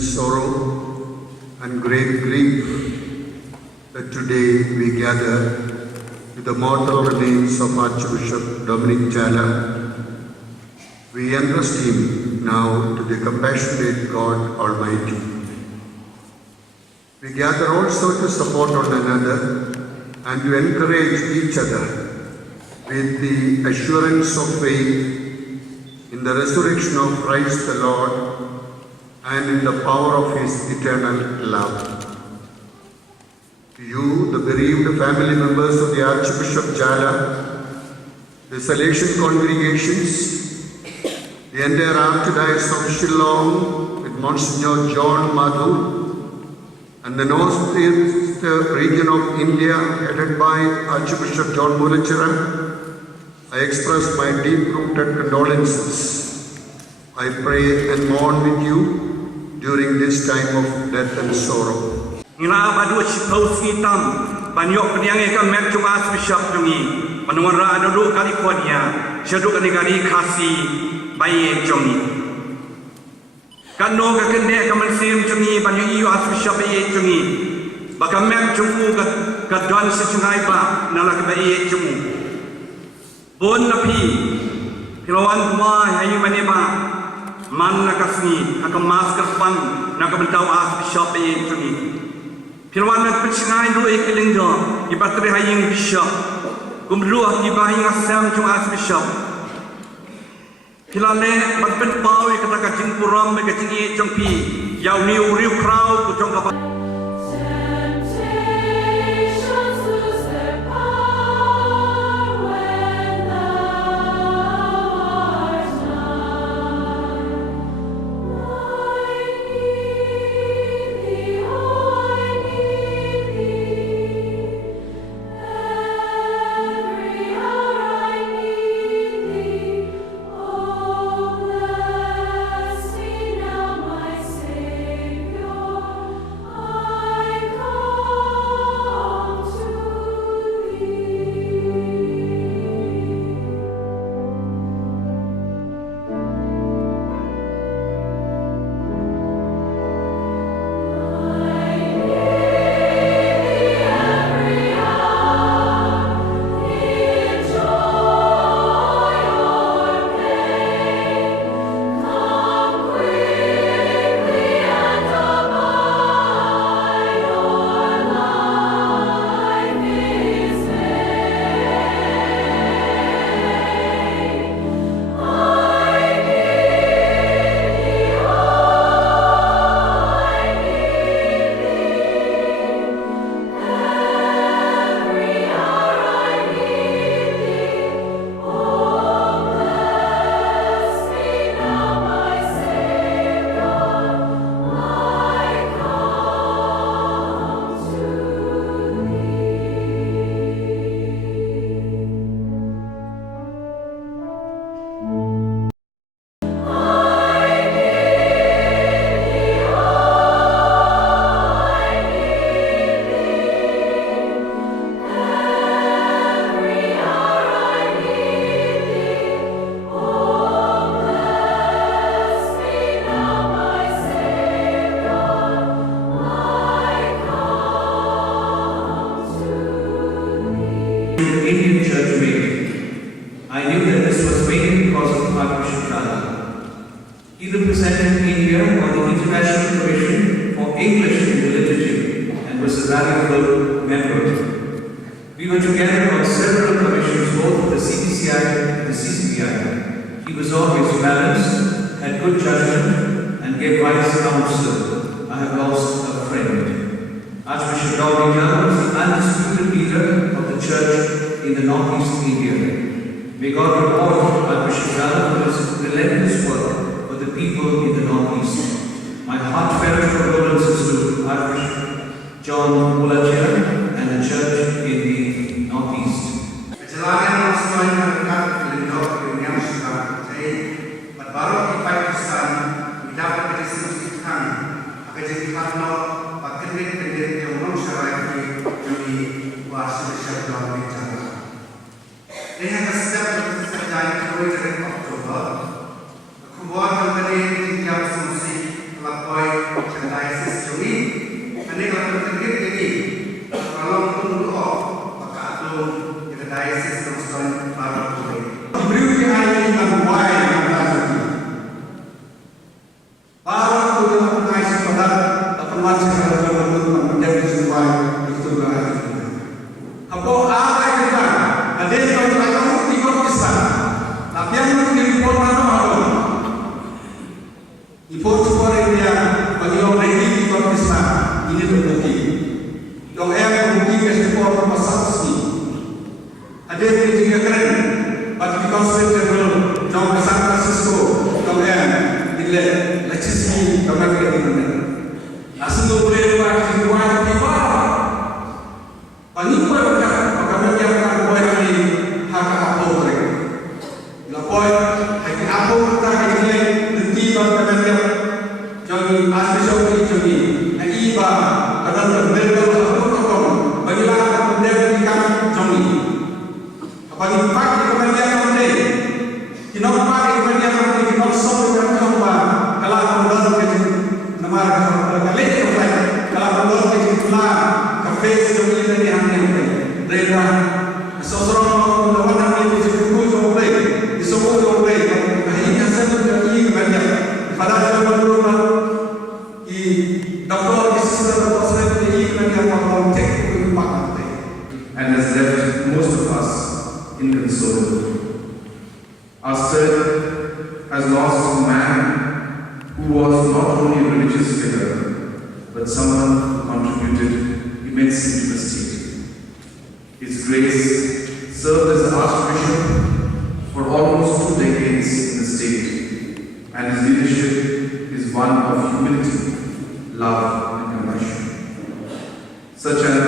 sorrow and great grief that today we gather with the mortal remains of Archbishop Dominic Jala. We entrust him now to the compassionate God Almighty. We gather also to support one another and to encourage each other with the assurance of faith in the resurrection of Christ the Lord and in the power of His eternal love. To you, the bereaved family members of the Archbishop Jala, the Salesian congregations, the entire Archdiocese of Shillong with Monsignor John Madhu, and the northeast region of India headed by Archbishop John Mulachira, I express my deep-rooted condolences. I pray and mourn with you during this time of death and sorrow. Ngila badu chipau sitam banyok peniange kan met chung Archbishop jungi panwara adudu California shaduk anigari khasi baye jungi kan no ka kende ka mansim jungi banyu Archbishop baye jungi baka met jungu ka don se chungai ba nala ka baye jungu bon napi kilawan ma hayu manema man nakasni akamas kerpan nakabentau Archbishop baye jungi Pilwan at Pichinai do Ekelindo, Ibatri Haying Bishop, Gumrua, Ibaing Assam to Archbishop. Pilane, but Ben Pau, Katakatin Puram, Megatin Jumpi, Yau New Real Crowd, Kutonga. Indian church made. I knew that this was made because of Archbishop Jala. He represented India on the International Commission for English in the Liturgy and was a valuable member. We were together on several commissions, both of the CPCI and the CCPI. He was always balanced, had good judgment, and gave wise counsel. I have lost a friend. Archbishop Dominic Jala was the undisputed leader of the church in the northeast India. May God reward Archbishop Jala for his relentless work for the people in the northeast. My heartfelt condolences to Archbishop John Mulachira and the church in the northeast. October, Aku tak ingin nanti bangsa mereka jadi asal jadi iba adalah mereka berhukum bagilah benda kami jadi apalagi pagi kemudian nanti kita pagi kemudian nanti kita semua yang coba kalau kemudian kita nama kali kalau kemudian kita pulang kafe jadi ini hanya mereka seseorang lawan kami di situ coba di semua coba ini hasil dari kemudian pada zaman dulu i doktor istri pasal ini kemudian orang cek impact and has left most of us inconsolable. Our spirit has lost a man who was not only a religious figure, but someone who contributed immensely to the state. His Grace served as the Archbishop for almost 2 decades in the state, and his leadership is one of humility, love, and compassion, such as